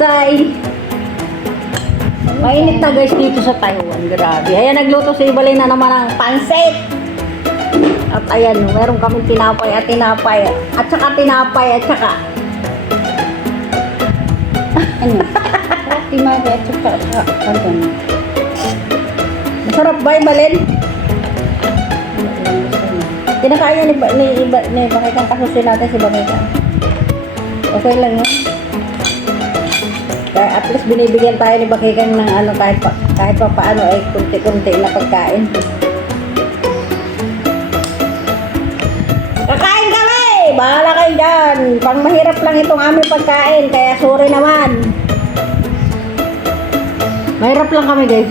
Say! Mainit na guys dito sa Taiwan. Grabe. Ayan, nagluto si Ibalay na naman ng pansit. At ayan, meron kaming tinapay at tinapay. At saka tinapay at saka. Ano? Timari at saka pardon. Masarap ba, Ibalin? Kinakain ni Bakaykan. Kasusin natin si Bakaykan. Okay lang yun. Kaya at least binibigyan tayo ni Bakaykan ng ano, kahit pa paano ay kunti-kunti na pagkain. Kakain kami! Bahala kayo dyan! Pang mahirap lang itong aming pagkain, kaya sorry naman. Mahirap lang kami guys.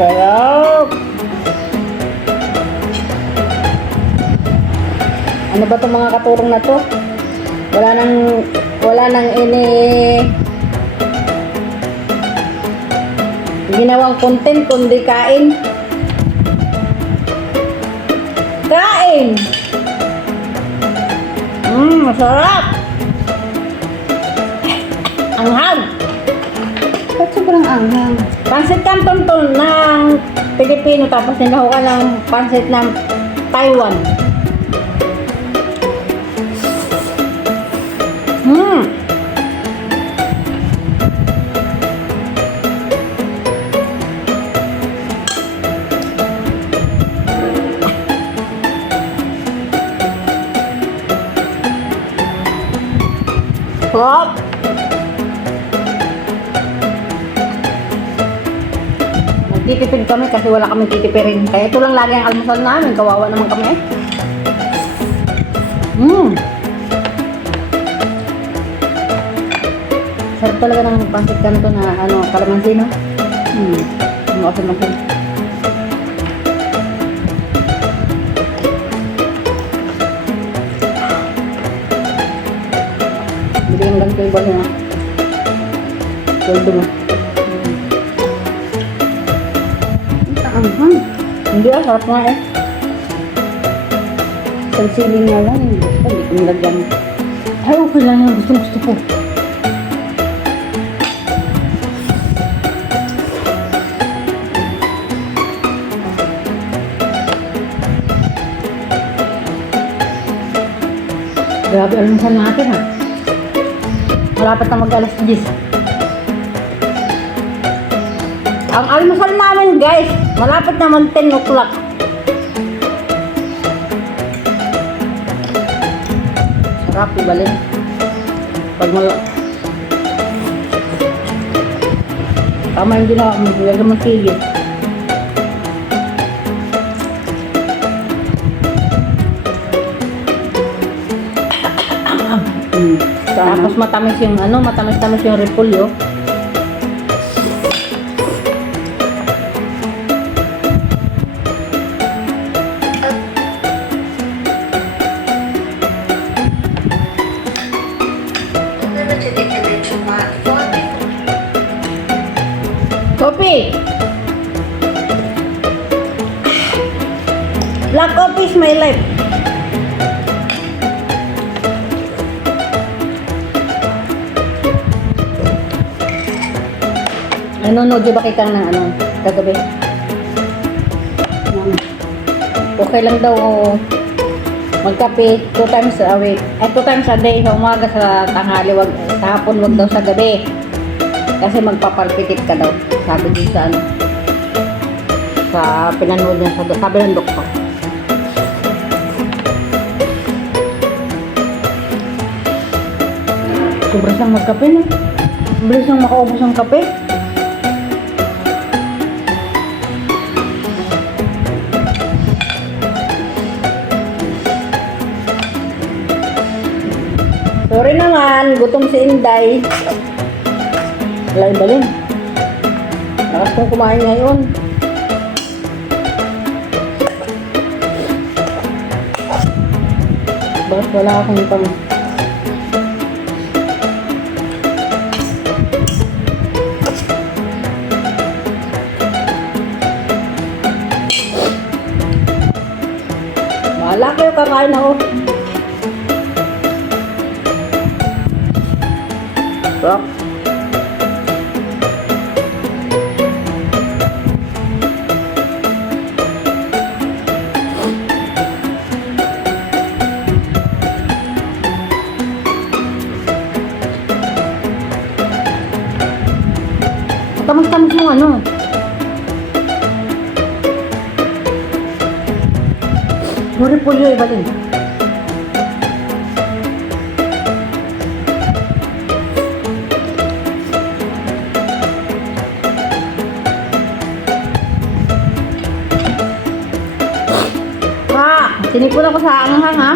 Sarap! Ano ba itong mga katurong na to? Wala nang ginawang content kundi kain. Kain! Masarap! Anghang! Ba't sobrang anghang? Pansit Canton to ng Pilipino, tapos ninahukan ng pansit ng Taiwan. Sarap! Nagtitipid kami kasi wala kami titipirin. Kaya ito lang lagi ang almusal namin. Kawawa naman kami eh. Sarap talaga ng pansit Canton na ano, kalamansi, no? Ano kasi masin. Bigyan lang kayo ba na? Goldo mo. Hindi sarap nga eh. Sansilin nga lang. Hindi ko nilagyan. Ay, okay lang yan. Gusto ko. Grabe, almusal natin ha. Malapit na mag-alas 10. Ang almusal namin guys, malapit na mag 10 o'clock. Sarap, Ibalin. Pag tama yung ginawa mo, lagyan mo sigil. Tapos matamis yung ano, matamis-tamis yung repolyo. Coffee! Black coffee is my life. Nanonood ba kayo ng ano, kagabi? Okay lang daw magkape 2 times a week. 2 times a day, sa umaga, sa tanghali, sa hapon, wag daw sa gabi. Kasi magpapalpitit ka daw. Sabi din sa ano, sa pinanood niya, sabi ng doktor. Sobrang siyang magkape na. Bilis siyang makaubos ng kape. Sorry naman, gutom si Inday. Wala Ibalin. Lakas kong kumain ngayon. Bakit wala akong pang... Wala kayo, kakain ako. Sarap. Tamas-tamas yung ano. Muri pulyo iba din. Sinipon ako sa anghang ha.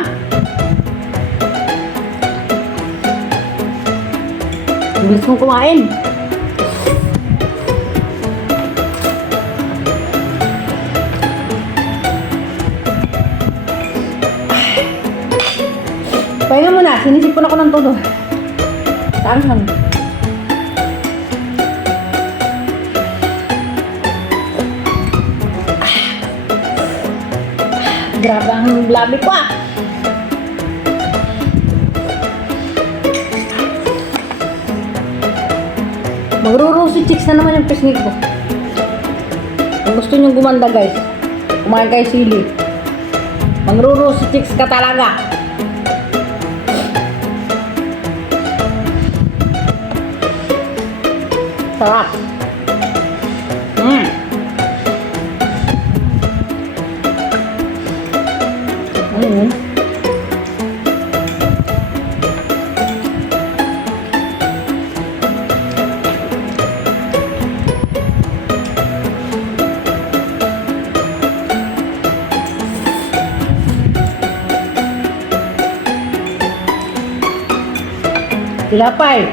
Bilis mong kumain. Pahinga mo na, sinisipon ako ng todo. Sa anghang. Grabe ang labi ko ah. Magro-rosy chicks na naman yung pisngi ko. Kung gusto nyo gumanda guys, kumain kayo sili. Magro-rosy chicks ka talaga. Sarap. Tilapay.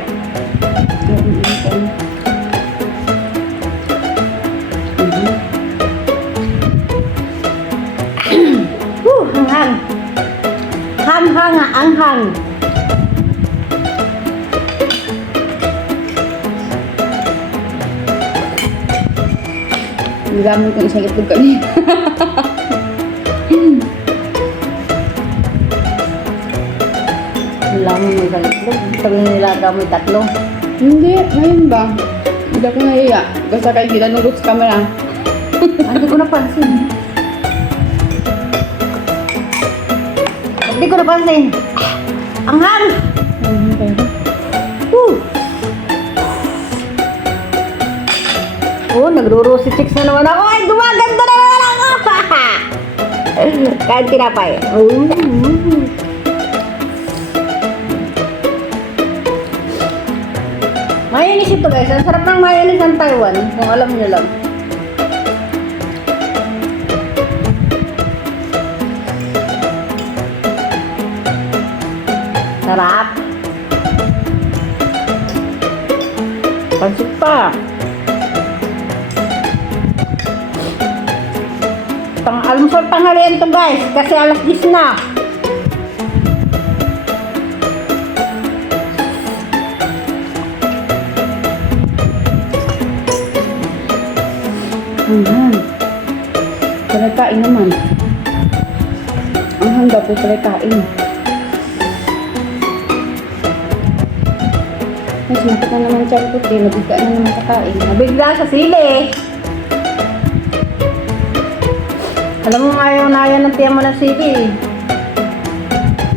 Hanghang. Hanghang, anghang. Nilamon ko isang itlog kanina. Nilamon mo isang itlog. Sabi nilaga mo yung tatlo. Hindi, ngayon ba? Hindi ako nahiya. Basta kayo ginanulot sa camera. Hindi ko napansin. Hindi ko napansin. Anghang! Oh, nagro-rosy chicks na naman ako. Ay, gumaganda na naman ako! Kahit tinapay. Mayonnaise ito guys. Ang sarap ng mayonnaise ng Taiwan. Kung alam nyo lang. Sarap. Pansit pa. Almusal tanghalian to guys. Kasi alas 10 na. Talakain naman. Ang handa po talakain. Mas makita na naman siya puti. Nabigla na naman kakain. Nabigla sa sili. Alam mo ayaw na ayaw ng tiyan mo ng sili.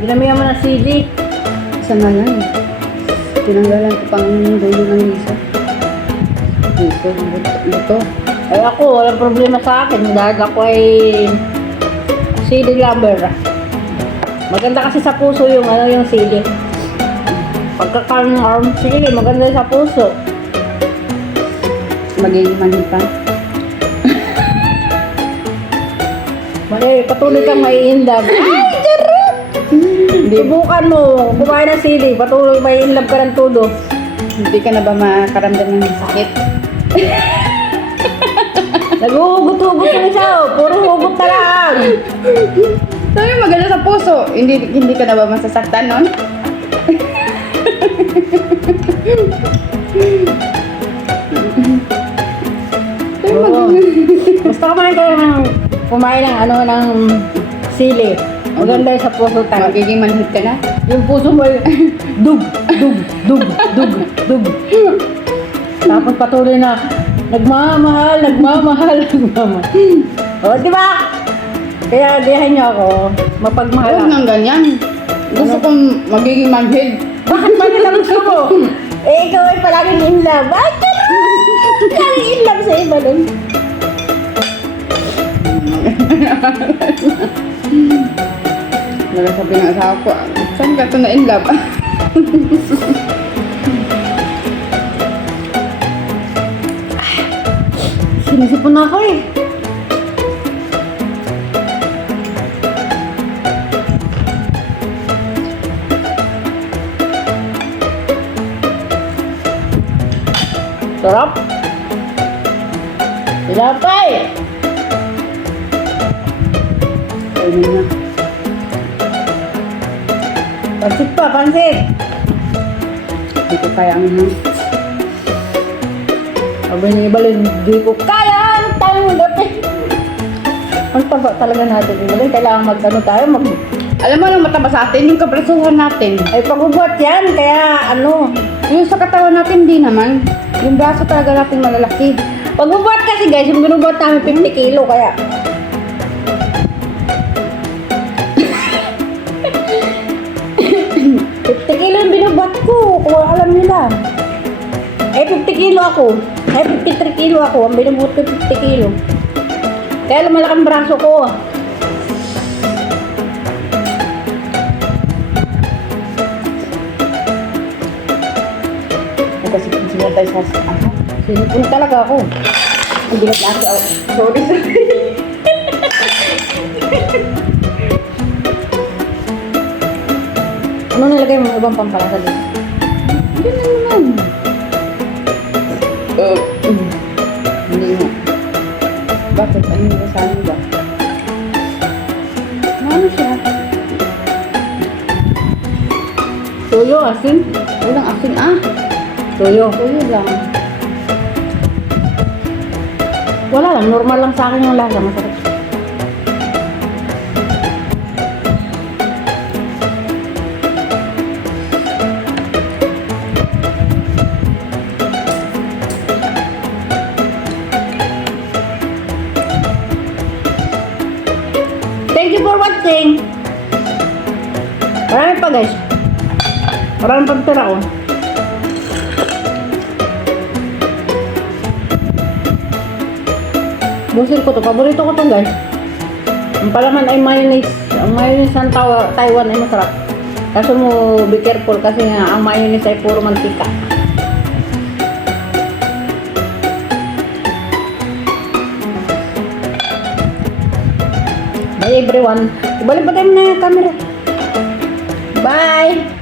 Ginamihan mo ng sili. Isa nga yan. Tinanggalan ko pang dulo ng liso. Liso, buto. Ay ako, walang problema sa akin dahil ako ay sili lover. Maganda kasi sa puso yung yung sili. Pagkakaroon ng arm sili, maganda sa puso. Magiging manhid pa. Mali, patuloy kang maiinlove. Ay, charot! Subukan mo, kumain ng sili, patuloy maiinlove ka ng todo. Hindi ka na ba makaramdam ng sakit? Nag-uhugot-hugot yung isa, puro hugot na lang. Sabi maganda sa puso. Hindi ka na ba masasaktan nun? Oo. Basta kumain ng sili. Maganda yung sa puso tayo. Magiging manhid ka na. Yung puso mo ay dug, dug, dug, dug, dug. Tapos patuloy na nagmamahal, nagmamahal, nagmamahal. O, di ba? Kaya dihan niyo ako, mapagmahal Huwag ako. nang ganyan. Gusto kong magiging manhid. Bakit ba nila gusto mo? Eh, ikaw ay palaging in love. Ay, ganun! Palaging in love sa iba dun. Nagsasabi ng asawa ko, saan ka ito na in love? Sinisipon na ako eh. Sarap. Tinapay. Ayun na. Pansit pa, pansit. Hindi ko kaya ang Sabi ni Ibalin, hindi ko kaya ang tanggap eh. Ang taba talaga natin, Ibalin. Kailangan mag-ano tayo, Alam mo lang mataba sa atin, yung kabrasuhan natin. Ay, pagbubuhat yan, kaya ano. Yung sa katawan natin, di naman. Yung braso talaga natin malalaki. Pagbubuhat kasi guys, yung binubuhat namin 50 kilo, kaya. kilo yung binubuhat ko, kung alam nila. Eh, 50 kilo ako. Eh, 53 kilo ako. Ang binubuhat ko 50 kilo. Kaya lumalaki ang braso ko. Kasi kung sila tayo sa Sinipon talaga ako. Ang bigat laki ako. sorry, sorry. Ano nilagay mo ibang pampalasa dito? Hindi na naman. Hindi mo. Bakit? Ano yung kasama ba? Ano siya? Tuyo, asin. Walang asin ah. Tuyo. Tuyo lang. Wala lang, normal lang sa akin yung lasa. Masarap. Thank you for watching. Marami pa guys. Marami pa tira ko. Busin ko to. Paborito ko to guys. Ang palaman ay mayonnaise. Ang mayonnaise ng Taiwan ay masarap. Kaso mo be careful kasi nga ang mayonnaise ay puro mantika. Bye everyone. Ibalik pa tayo na yung camera. Bye!